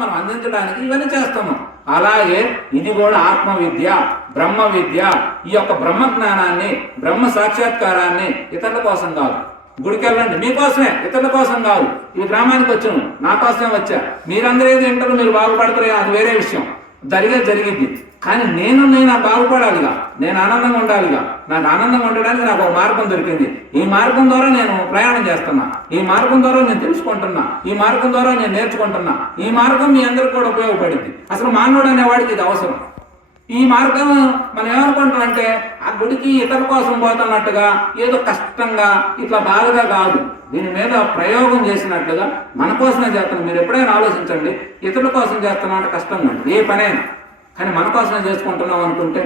మనం అందించడానికి ఇవన్నీ చేస్తున్నాం. అలాగే ఇది కూడా ఆత్మ విద్య, బ్రహ్మ విద్య. ఈ యొక్క బ్రహ్మ జ్ఞానాన్ని, బ్రహ్మ సాక్షాత్కారాన్ని ఇతరుల కోసం కాదు. గుడికి వెళ్ళండి మీకోసమే, ఇతరుల కోసం కాదు. ఈ గ్రామానికి వచ్చాను, నా కోసమే వచ్చా. మీరందరూ ఏది వింటారు, మీరు బాగుపడతారు, అది వేరే విషయం, జరిగింది. కానీ నేను బాగుపడాలిగా, నేను ఆనందంగా ఉండాలిగా. నాకు ఆనందంగా ఉండడానికి నాకు ఒక మార్గం దొరికింది. ఈ మార్గం ద్వారా నేను ప్రయాణం చేస్తున్నా, ఈ మార్గం ద్వారా నేను తెలుసుకుంటున్నా, ఈ మార్గం ద్వారా నేను నేర్చుకుంటున్నా. ఈ మార్గం మీ అందరికి కూడా ఉపయోగపడింది. అసలు మానవుడు అనేవాడికి ఇది అవసరం. ఈ మార్గం మనం ఏమనుకుంటాం అంటే ఆ గుడికి ఇతరుల కోసం పోతున్నట్టుగా, ఏదో కష్టంగా ఇట్లా బాధగా కాదు. దీని మీద ప్రయోగం చేసినట్లుగా మన కోసమే చేస్తున్నాం. మీరు ఎప్పుడైనా ఆలోచించండి, ఇతరుల కోసం చేస్తున్నాం అంటే కష్టంగా ఉంటుంది ఏ పనైనా. కానీ మన కోసమే చేసుకుంటున్నాం అనుకుంటే,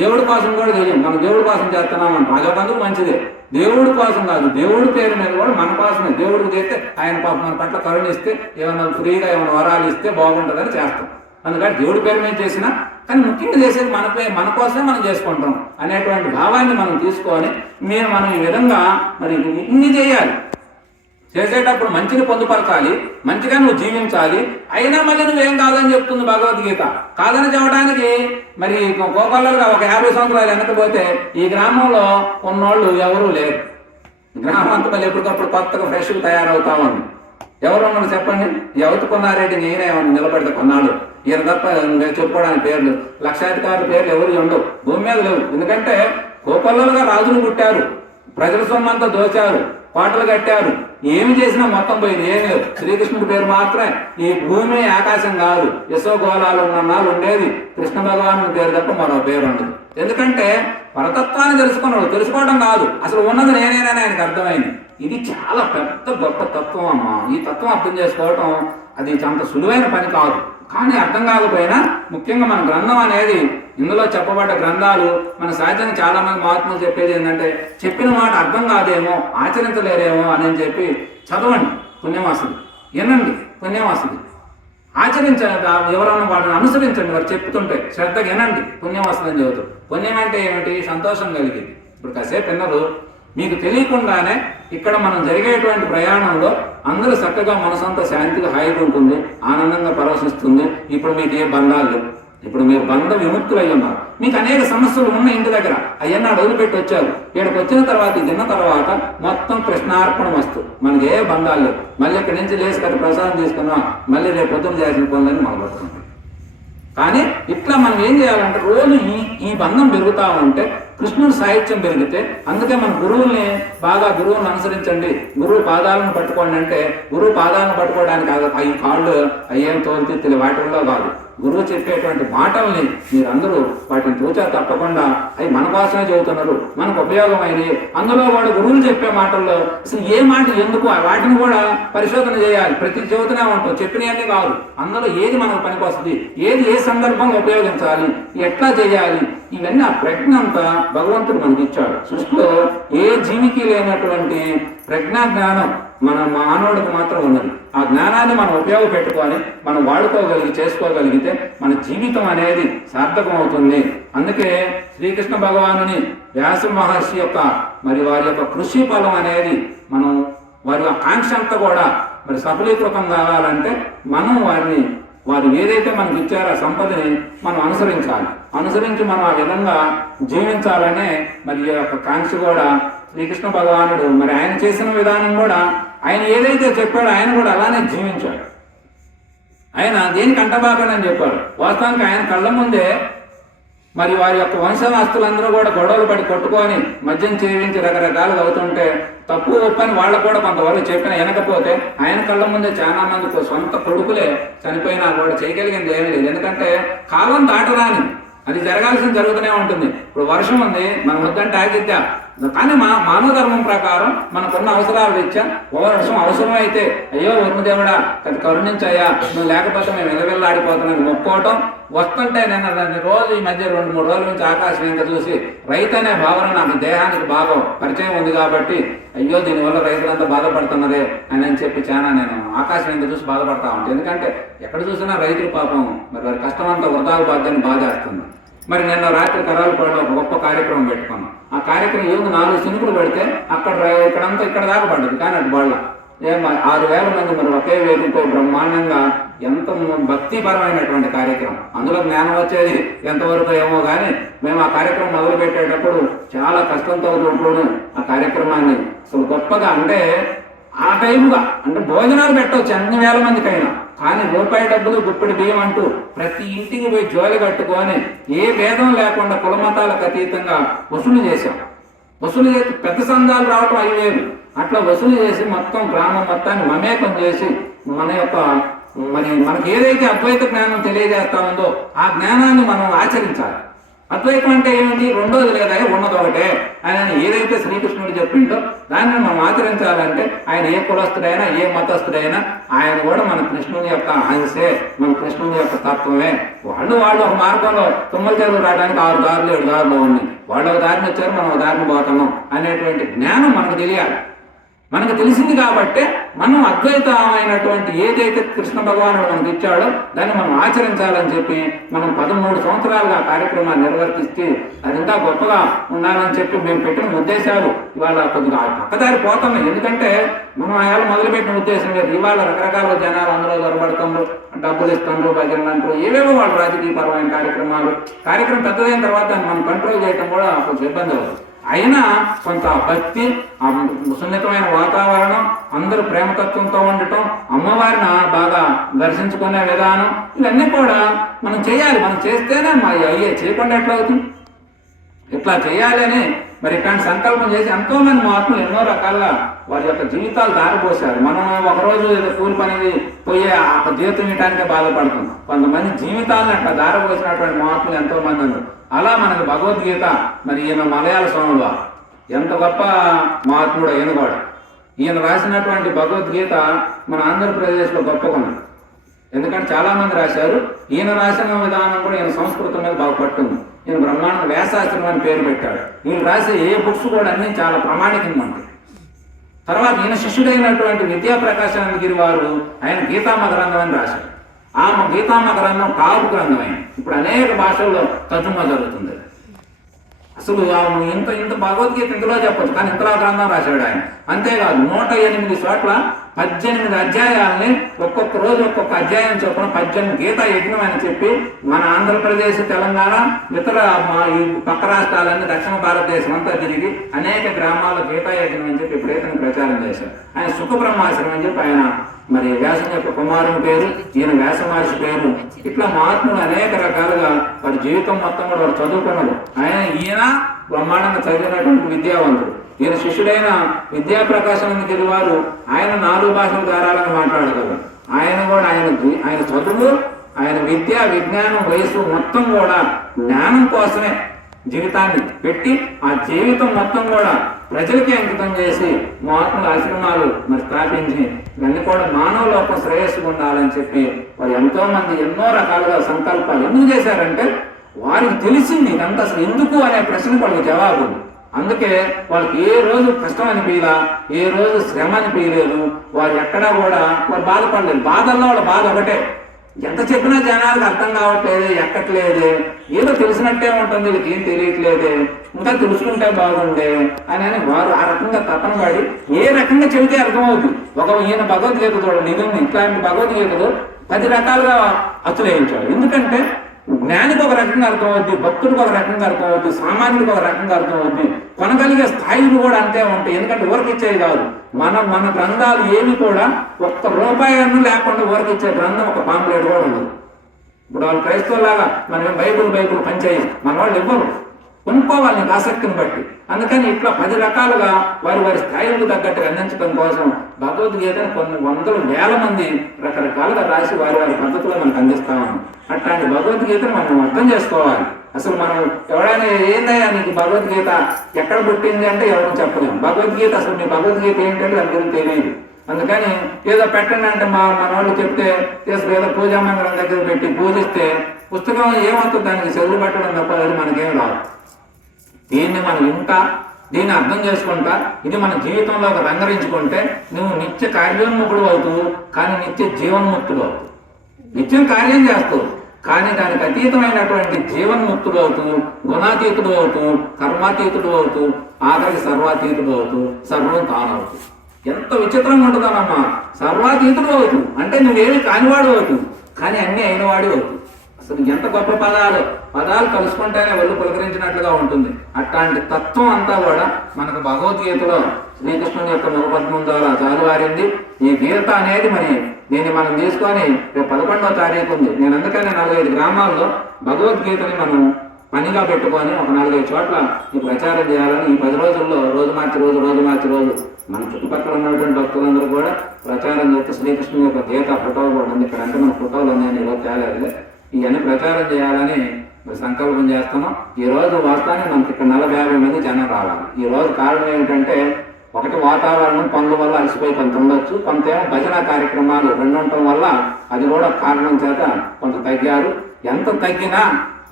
దేవుడి కోసం కూడా తెలియదు, మనం దేవుడి కోసం చేస్తున్నాం అంటే అదొకందుకు మంచిదే. దేవుడి కోసం కాదు, దేవుడి పేరు మీద కూడా మన కోసమే. దేవుడికి చేస్తే ఆయన పాపం మన పట్ల కరుణిస్తే, ఏమైనా ఫ్రీగా ఏమైనా వరాలు ఇస్తే బాగుంటుందని చేస్తాం. అందుకని దేవుడి పేరు మీద చేసినా, కానీ ముఖ్యంగా చేసేది మన కోసమే మనం చేసుకుంటాం అనేటువంటి భావాన్ని మనం తీసుకొని మనం ఈ విధంగా మరి ఇన్ని చేయాలి. చేసేటప్పుడు మంచిని పొందుపరచాలి, మంచిగా నువ్వు జీవించాలి. అయినా మళ్ళీ నువ్వేం కాదని చెప్తుంది భగవద్గీత. కాదని చెప్పడానికి మరి గోపాలుగా ఒక 50 సంవత్సరాలు వెనకపోతే ఈ గ్రామంలో ఉన్నోళ్ళు ఎవరూ లేరు. గ్రామం అంతా మళ్ళీ ఎప్పటికప్పుడు కొత్తగా ఫ్రెష్గా తయారవుతా ఉంది. ఎవరు ఉన్నారు చెప్పండి? ఎవరుకున్నారేంటి, నేనే నిలబడితే కొన్నాళ్ళు. ఈయన తప్ప చెప్పుకోవడానికి పేర్లు, లక్షాధికారుల పేర్లు ఎవరు ఉండవు, భూమి మీద లేవు. ఎందుకంటే గోపాలుగా రాజును పుట్టారు, ప్రజల సొమ్మంతా దోచారు, కోటలు కట్టారు, ఏమి చేసినా మొత్తం పోయింది, ఏమి లేదు. శ్రీకృష్ణుడి పేరు మాత్రమే. ఈ భూమి ఆకాశం కాదు, యశోగోళాలు ఉన్నాళ్ళు ఉండేది కృష్ణ భగవాను పేరు తప్ప మరో పేరు ఉండదు. ఎందుకంటే పరతత్వాన్ని తెలుసుకున్నాడు. తెలుసుకోవడం కాదు, అసలు ఉన్నది నేనేనని ఆయనకు అర్థమైంది. ఇది చాలా పెద్ద గొప్ప తత్వం అమ్మా. ఈ తత్వం అర్థం చేసుకోవటం అది అంత సులువైన పని కాదు. కానీ అర్థం కాకపోయినా ముఖ్యంగా మన గ్రంథం అనేది, ఇందులో చెప్పబడ్డ గ్రంథాలు మన సహజంగా చాలా మంది మహాత్ములు చెప్పేది ఏంటంటే, చెప్పిన మాట అర్థం కాదేమో, ఆచరించలేరేమో అని చెప్పి చదవండి, పుణ్యం వస్తుంది. వినండి, పుణ్యం వస్తుంది. ఆచరించండి, ఎవరన్నా వాళ్ళని అనుసరించండి, వారు చెప్తుంటే శ్రద్ధగా వినండి, పుణ్యం వస్తుందని చెబుతారు. పుణ్యం అంటే ఏమిటి? సంతోషం కలిగింది. ఇప్పుడు కాసేపు విన్నారు, మీకు తెలియకుండానే ఇక్కడ మనం జరిగేటువంటి ప్రయాణంలో అందరూ చక్కగా మనసంతా శాంతిగా హాయిగా ఉంటుంది, ఆనందంగా పరవశిస్తుంది. ఇప్పుడు మీకు ఏ బంధాలు లేవు, ఇప్పుడు మీరు బంధ విముక్తులు అయి ఉన్నారు. మీకు అనేక సమస్యలు ఉన్న ఇంటి దగ్గర అవన్నీ వదిలిపెట్టి వచ్చారు. ఇక్కడికి వచ్చిన తర్వాత తిన్న తర్వాత మొత్తం కృష్ణార్పణ వస్తు, మనకి ఏ బంధాలు లేవు. మళ్ళీ ఇక్కడి నుంచి లేచి కదా ప్రసాదం తీసుకున్నాం, మళ్ళీ రేపు పొద్దున చేసిన పనులని మొదలుపెడుతున్నాం. కానీ ఇట్లా మనం ఏం చేయాలంటే రోజు ఈ బంధం పెరుగుతూ ఉంటే కృష్ణుని సాహిత్యం పెరిగితే, అందుకే మన గురువుల్ని గురువుని అనుసరించండి, గురువు పాదాలను పట్టుకోండి అంటే, గురువు పాదాలను పట్టుకోవడానికి ఈ కాళ్ళు అయ్యేం తోలుతీర్తులు వాటిల్లో కాదు. గురువు చెప్పేటువంటి మాటల్ని మీరందరూ వాటిని తూచా తప్పకుండా అవి మన కోసమే చెబుతున్నారు, మనకు ఉపయోగమైనవి. అందులో కూడా గురువులు చెప్పే మాటల్లో అసలు ఏ మాట ఎందుకు, వాటిని కూడా పరిశోధన చేయాలి. ప్రతి చెబుతూనే ఉంటాం, చెప్పినవన్నీ కాదు. అందులో ఏది మనకు పనికొస్తుంది, ఏది ఏ సందర్భంగా ఉపయోగించాలి, ఎట్లా చేయాలి, ఇవన్నీ ఆ ప్రజ్ఞ అంతా భగవంతుడు మనకి ఇచ్చాడు. సృష్టిలో ఏ జీవికి లేనటువంటి ప్రజ్ఞా జ్ఞానం మన మానవుడికి మాత్రం ఉన్నది. ఆ జ్ఞానాన్ని మనం ఉపయోగపెట్టుకొని మనం చేసుకోగలిగితే మన జీవితం అనేది సార్థకం అవుతుంది. అందుకే శ్రీకృష్ణ భగవానుని వ్యాస మహర్షి యొక్క మరి వారి యొక్క కృషి ఫలం అనేది మనం వారి ఆకాంక్ష అంతా కూడా మరి సఫలీకృతం కావాలంటే మనం వారు ఏదైతే మనకు ఇచ్చారో ఆ సంపదని మనం అనుసరించి మనం ఆ విధంగా జీవించాలనే మరి ఈ యొక్క కాంక్ష కూడా శ్రీకృష్ణ భగవానుడు మరి ఆయన చేసిన విధానం కూడా, ఆయన ఏదైతే చెప్పాడో ఆయన కూడా అలానే జీవించాడు. ఆయన దేనికి అంటబాకనని చెప్పాడు. వాస్తవానికి ఆయన కళ్ళ ముందే మరి వారి యొక్క వంశవాస్తులందరూ కూడా గొడవలు పడి కొట్టుకొని మద్యం చేయించి రకరకాలుగా అవుతుంటే తప్పు ఒప్పని వాళ్ళకు కూడా కొంతవరకు చెప్పిన వినకపోతే ఆయన కళ్ళ ముందే చాలా మంది సొంత కొడుకులే చనిపోయినా కూడా చేయగలిగింది ఏమీ లేదు. ఎందుకంటే కాలం దాటరాని అది జరుగుతూనే ఉంటుంది. ఇప్పుడు వర్షం ఉంది, మనం వద్దంటే ఆగిద్దాం. కానీ మానవ ధర్మం ప్రకారం మనకున్న అవసరాలు రీత్యా వర్షం అవసరమైతే అయ్యో వరుణదేవుడా కరుణించయ్యా, నువ్వు లేకపోతే మేము వెలవెల్లాడిపోతున్నాను మొక్కోవటం. వస్తుంటే నేను రోజు ఈ మధ్య 2-3 రోజుల నుంచి ఆకాశం ఇంకా చూసి రైతు అనే భావన నాకు దేహానికి బాగా పరిచయం ఉంది కాబట్టి అయ్యో దీనివల్ల రైతులంతా బాధపడుతున్నారే అని చెప్పి చాలా నేను ఆకాశం ఇంకా చూసి బాధపడతా ఉంటాను. ఎందుకంటే ఎక్కడ చూసినా రైతులు పాపం మరి వారి కష్టం అంతా వృధాకు బాధ్యతని బాధేస్తుంది. మరి నిన్న రాత్రి కరాలపాడులో ఒక గొప్ప కార్యక్రమం పెట్టుకున్నాం. ఆ కార్యక్రమం ఏముంది, 4 సినుకులు పెడితే ఇక్కడంతా ఇక్కడ దాకా పడ్డది, కానీ అటు బళ్ళ 6,000 మంది మరి ఒకే వేదికతో బ్రహ్మాండంగా ఎంత భక్తిపరమైనటువంటి కార్యక్రమం. అందులో జ్ఞానం వచ్చేది ఎంతవరకు ఏమో కానీ మేము ఆ కార్యక్రమం మొదలు పెట్టేటప్పుడు చాలా కష్టంతో కూడుకుని ఆ కార్యక్రమాన్ని అసలు గొప్పగా అంటే ఆ టైముగా అంటే భోజనాలు పెట్టవచ్చు అన్ని వేల మందికైనా, కానీ రూపాయి డబ్బులు గుప్పిడి బియ్యం అంటూ ప్రతి ఇంటికి పోయి జోలి కట్టుకొని ఏ భేదం లేకుండా కులమతాలకు అతీతంగా వసూలు చేశాం. వసూలు చేసి పెద్ద సంఘాలు రావటం అయ్యేది, అట్లా వసూలు చేసి మొత్తం గ్రామం మొత్తాన్ని మమేకం చేసి మన యొక్క మనకి ఏదైతే అద్వైత జ్ఞానం తెలియజేస్తా ఉందో ఆ జ్ఞానాన్ని మనం ఆచరించాలి. అద్వైతం అంటే ఏమిటి? రెండోది లేదా, ఉన్నది ఒకటే. ఆయన ఏదైతే శ్రీకృష్ణుడు చెప్పిండో దాన్ని మనం ఆచరించాలంటే ఆయన ఏ కులస్తుడైనా ఏ మతస్థుడైనా ఆయన కూడా మన కృష్ణుని యొక్క అంశే, మన కృష్ణుని యొక్క తత్వమే. వాళ్ళు ఒక మార్గంలో తుమ్మల చెరువు రావడానికి 6 దారులు 7 దారులు ఉన్నాయి. వాళ్ళు ఒక దారిని వచ్చారు, మనం ఒక దారిని పోతున్నాం అనేటువంటి జ్ఞానం మనకు తెలియాలి. మనకు తెలిసింది కాబట్టే మనం అద్వైతమైనటువంటి ఏదైతే కృష్ణ భగవానుడు మనకు ఇచ్చాడో దాన్ని మనం ఆచరించాలని చెప్పి మనం 13 సంవత్సరాలుగా కార్యక్రమాన్ని నిర్వర్తిస్తే అది ఇంకా గొప్పగా ఉండాలని చెప్పి మేము పెట్టిన ఉద్దేశాలు ఇవాళ కొద్దిగా పక్కదారి పోతున్నాయి. ఎందుకంటే మనం ఆయన మొదలుపెట్టిన ఉద్దేశం లేదు. ఇవాళ రకరకాల జనాలు అందులో దొరబడుతున్నారు, డబ్బులు ఇస్తున్నారు, భజనలు అంటారు, ఏవేవో వాళ్ళు రాజకీయపరమైన కార్యక్రమం పెద్దదైన తర్వాత మనం కంట్రోల్ చేయడం కూడా కొంచెం ఇబ్బంది అవుతుంది. అయినా కొంత భక్తి, సున్నితమైన వాతావరణం, అందరూ ప్రేమతత్వంతో ఉండటం, అమ్మవారిని బాగా దర్శించుకునే విధానం, ఇవన్నీ కూడా మనం చేయాలి. మనం చేస్తేనే చేయకుండా ఎట్లా అవుతుంది? ఇట్లా చేయాలి అని మరి ఇట్లాంటి సంకల్పం చేసి ఎంతోమంది మహాత్ములు ఎన్నో రకాలుగా వారి యొక్క జీవితాలు దారిపోసారు. మనం ఒకరోజు ఏదో కూలి పనికి పోయే ఆ జీవితం ఇవ్వడానికే బాధపడుతున్నాం. కొంతమంది జీవితాలను అట్లా దారిపోసినటువంటి మహాత్ములు ఎంతోమంది ఉన్నారు. అలా మనకు భగవద్గీత మరి ఈయన మలయాళ స్వాములు ఎంత గొప్ప మహాత్ముడు ఈయన కూడా. ఈయన రాసినటువంటి భగవద్గీత మన ఆంధ్రప్రదేశ్లో గొప్పకున్నది. ఎందుకంటే చాలామంది రాశారు. ఈయన రాసిన విధానం కూడా ఈయన సంస్కృతం మీద బాగా పట్టుంది. ఈయన బ్రహ్మాండ వ్యాసాస్త్రం అని పేరు పెట్టాడు. ఈయన రాసే ఏ బుక్స్ కూడా అన్నీ చాలా ప్రామాణికంగా ఉంటాయి. తర్వాత ఈయన శిష్యుడైనటువంటి విద్యాప్రకాశానందగిరి వారు ఆయన గీతామ గ్రంథం అని రాశారు. ఆ గీతామ గ్రంథం టాపు గ్రంథం అయింది. ఇప్పుడు అనేక భాషల్లో తర్జుమా జరుగుతుంది. అసలు ఇంత భగవద్గీత ఇంతలో చెప్పచ్చు, కానీ ఇంతలా గ్రంథం రాశాడు ఆయన. అంతేకాదు 108 చోట్ల 18 అధ్యాయాలని ఒక్కొక్క రోజు ఒక్కొక్క అధ్యాయం చొప్పున 18 గీతా యజ్ఞం అని చెప్పి మన ఆంధ్రప్రదేశ్, తెలంగాణ, ఇతర ఈ పక్క రాష్ట్రాలన్నీ దక్షిణ భారతదేశం అంతా తిరిగి అనేక గ్రామాల గీతా యజ్ఞం అని చెప్పి ఎప్పుడైతే ప్రచారం చేశారు. ఆయన సుఖబ్రహ్మాశ్రమం అని చెప్పి ఆయన మరి వ్యాసం యొక్క కుమారుని పేరు, ఈయన వ్యాస మహర్షి పేరు. ఇట్లా మహాత్ములు అనేక రకాలుగా వారి జీవితం మొత్తం కూడా వారు చదువుకున్నారు. ఈయన బ్రహ్మాండంగా చదివినటువంటి విద్యావంతుడు. ఈయన శిష్యుడైన విద్యాప్రకాశానందగిరి వారు ఆయన 4 భాషలు ధారాళంగా మాట్లాడగలరు. ఆయన కూడా ఆయన చదువు, ఆయన విద్య, విజ్ఞానం, వయసు మొత్తం కూడా జ్ఞానం కోసమే జీవితాన్ని పెట్టి ఆ జీవితం మొత్తం కూడా ప్రజలకి అంకితం చేసి మహాత్ముల ఆశ్రమాలు మరి స్థాపించి ఇవన్నీ కూడా మానవ లోకం శ్రేయస్సు ఉండాలని చెప్పి వారు ఎంతో మంది ఎన్నో రకాలుగా సంకల్పాలు ఎందుకు చేశారంటే వారికి తెలిసింది ఇదంతా అసలు ఎందుకు అనే ప్రశ్నకు వాళ్ళకి జవాబు ఉంది. అందుకే వాళ్ళకి ఏ రోజు కష్టం అనిపించలా, ఏ రోజు శ్రమ అనిపించలేదు. వారు ఎక్కడా కూడా వారు బాధపడలేదు. బాధల్లో వాళ్ళ బాధ ఒకటే, ఎంత చెప్పినా జనాలకు అర్థం కావట్లేదే, ఎక్కట్లేదే, ఏదో తెలిసినట్టే ఉంటుంది, వీళ్ళకి ఏం తెలియట్లేదే, ఇంకా తెలుసుకుంటే బాగుండే అని వారు ఆ రకంగా తపన పడి ఏ రకంగా చెబితే అర్థమవుతుంది. ఈయన భగవద్గీత చూడండి, ఇది ఇట్లాంటి భగవద్గీతలు 10 రకాలుగా అతులేయించాడు. ఎందుకంటే జ్ఞానికి ఒక రకంగా అర్థమవుద్ది, భక్తుడికి ఒక రకంగా అర్థమవుద్ది, సామాన్యుడికి ఒక రకంగా అర్థమవుద్ది, కొనగలిగే స్థాయిలు కూడా అంతే ఉంటాయి. ఎందుకంటే ఊరకిచ్చేది కాదు. మన గ్రంథాలు ఏమి కూడా ₹1 లేకుండా ఊరకిచ్చే గ్రంథం ఒక పాంప్లెట్ కూడా ఉండదు. ఇప్పుడు వాళ్ళు క్రైస్తవులాగా మనం బైబుల్ పనిచేయం, మన వాళ్ళు ఇవ్వరు, కొనుక్కోవాలి నీకు ఆసక్తిని బట్టి. అందుకని ఇట్లా 10 రకాలుగా వారి స్థాయిలకు తగ్గట్టుగా అందించడం కోసం భగవద్గీతను కొన్ని వందల వేల మంది రకరకాలుగా రాసి వారి పద్ధతిలో మనకు అందిస్తామని. అట్లాంటి భగవద్గీతను మనం అర్థం చేసుకోవాలి. అసలు మనం ఎవరైనా ఏందయ్యా నీకు భగవద్గీత ఎక్కడ పుట్టింది అంటే ఎవరు చెప్పలేము. భగవద్గీత అసలు మీ భగవద్గీత ఏంటంటే దాని గురించి తెలియదు. అందుకని ఏదో పెట్టండి అంటే మన వాళ్ళు చెప్తే ఏదో పూజా మందిరం దగ్గర పెట్టి పూజిస్తే పుస్తకం ఏమవుతుంది, దానికి చెవులు పెట్టడం తప్ప అది మనకేం రాదు. దీన్ని మనం దీన్ని అర్థం చేసుకుంటా ఇది మన జీవితంలో రంగరించుకుంటే నువ్వు నిత్య కార్యోన్ముఖుడు అవుతావు, కానీ నిత్య జీవన్ముక్తుడు అవుతావు. నిత్యం కార్యం చేస్తావు, కానీ దానికి అతీతమైనటువంటి జీవన్ముక్తుడు అవుతావు, గుణాతీతుడు అవుతావు, కర్మాతీతుడు అవుతావు, ఆఖరికి సర్వాతీతుడు అవుతావు, సర్వం తానవుతావు. ఎంత విచిత్రంగా ఉంటుందమ్మా. సర్వాతీతుడు అవుతు అంటే నువ్వేమి కానివాడు అవుతు, కానీ అన్నీ అయినవాడు అవుతు. అసలు ఎంత గొప్ప పదాలు కలుసుకుంటేనే ఒళ్ళు పులకరించినట్లుగా ఉంటుంది. అట్లాంటి తత్వం అంతా కూడా మనకు భగవద్గీతలో శ్రీకృష్ణుని యొక్క ముఖపద్మం ద్వారా జాలువారింది. ఈ గీత అనేది దీన్ని మనం తీసుకొని రేపు 11వ తారీఖు ఉంది. నేను అందుకని 4-5 గ్రామాల్లో భగవద్గీతని మనం పనిగా పెట్టుకొని ఒక 4-5 చోట్ల ఈ ప్రచారం చేయాలని ఈ 10 రోజుల్లో రోజు మార్చి రోజు మన చుట్టుపక్కల ఉన్నటువంటి భక్తులందరూ కూడా ప్రచారం చేస్తే శ్రీకృష్ణుని యొక్క గీత ఫోటో కూడా ఉంది. ఇక్కడ అంటే మన ఫోటోలు ఉన్నాయని ఈరోజు తేలేదు. ఇవన్నీ ప్రచారం చేయాలని సంకల్పం చేస్తున్నాం. ఈ రోజు వాస్తవానికి మనకి ఇక్కడ 40-50 మంది జనం రావాలి. ఈ రోజు కారణం ఏమిటంటే, ఒకటి వాతావరణం పనుల వల్ల అలసిపోయి కొంత ఉండొచ్చు, కొంత భజన కార్యక్రమాలు రెండు ఉండటం వల్ల అది కూడా కారణం చేత కొంత తగ్గారు. ఎంత తగ్గినా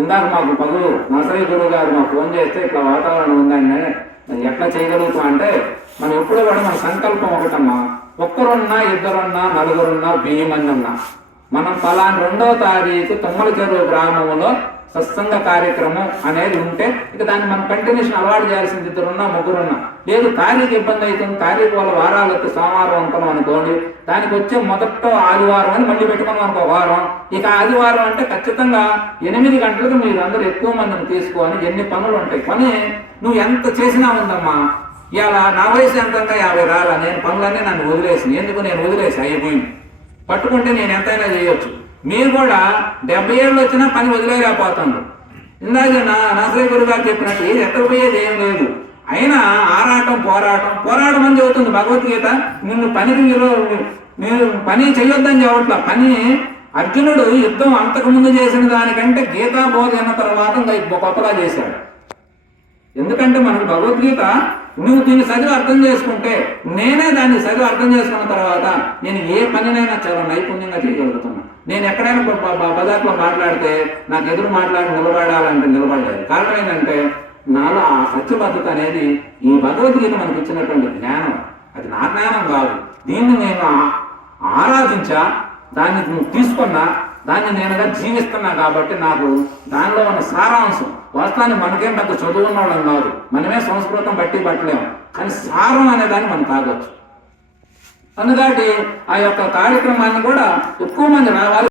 ఇందాక మాకు పగులు నర్సరీ గురువు గారు మాకు ఫోన్ చేస్తే ఇట్లా వాతావరణం ఉందని ఎట్లా చేయగలుగుతాం అంటే, మనం ఎప్పుడూ కూడా మన సంకల్పం ఒకటమ్మా, ఒక్కరున్నా ఇద్దరున్నా నలుగురున్నా 1000 మంది ఉన్నా మనం ఫలానా 2వ తారీఖు తుమ్మల చెరువు గ్రామంలో సత్సంగ కార్యక్రమం అనేది ఉంటే ఇక దాన్ని మనం కంటిన్యూషన్ అలవాటు చేయాల్సింది. 2 ముగ్గురున్నా లేదు, తారీఖు ఇబ్బంది అవుతుంది, తారీఖు వాళ్ళ వారాలు వస్తే సోమవారం అనుకున్నాం అనుకోండి, దానికి వచ్చే మొదట ఆదివారం అని మళ్ళీ పెట్టుకున్నాం అనుకో వారం. ఇక ఆదివారం అంటే ఖచ్చితంగా 8 గంటలకు మీరు అందరూ ఎక్కువ మందిని తీసుకొని ఎన్ని పనులు ఉంటాయి. పని నువ్వు ఎంత చేసినా ఉందమ్మా. ఇలా నా వయసు ఎంతంగా 50 రాలా, నేను పనులన్నీ నన్ను వదిలేసి ఎందుకు నేను వదిలేసి అయిపోయింది. పట్టుకుంటే నేను ఎంతైనా చేయొచ్చు. మీరు కూడా 70 ఏళ్ళు వచ్చినా పని వదిలేకపోతాను. ఇందాక నర్సరీ గురువు గారు చెప్పినట్టు ఇది ఎత్తకపోయేది ఏం లేదు. అయినా పోరాటం అని చెబుతుంది భగవద్గీత. నిన్ను పనికి మీరు పని చేయొద్దని చెప్పట్లా. పని అర్జునుడు యుద్ధం అంతకుముందు చేసిన దానికంటే గీతా బోధ అయిన తర్వాత గొప్పగా చేశాడు. ఎందుకంటే మనకు భగవద్గీత నువ్వు దీన్ని చదివి అర్థం చేసుకుంటే, నేనే దాన్ని చదివి అర్థం చేసుకున్న తర్వాత నేను ఏ పనినైనా చాలా నైపుణ్యంగా చేయగలుగుతున్నా. నేను ఎక్కడైనా బజార్లో మాట్లాడితే నాకు ఎదురు మాట్లాడి నిలబడాలంటే నిలబడలేదు. కారణం ఏంటంటే నాలో ఆ సత్యబద్ధత అనేది ఈ భగవద్గీత మనకు ఇచ్చినటువంటి జ్ఞానం. అది నా జ్ఞానం కాదు. దీన్ని నేను ఆరాధించా, దాన్ని తీసుకున్నా, దాన్ని నేనుగా జీవిస్తున్నా కాబట్టి నాకు దానిలో ఉన్న సారాంశం వాస్తవాన్ని మనకేం పెద్ద చదువున్న వాళ్ళం కాదు, మనమే సంస్కృతం బట్టి పట్టలేము, కానీ సారం అనే దాన్ని మనం తాగొచ్చు. అందుకని ఆ యొక్క కార్యక్రమాన్ని కూడా ఎక్కువ మంది రావాలి.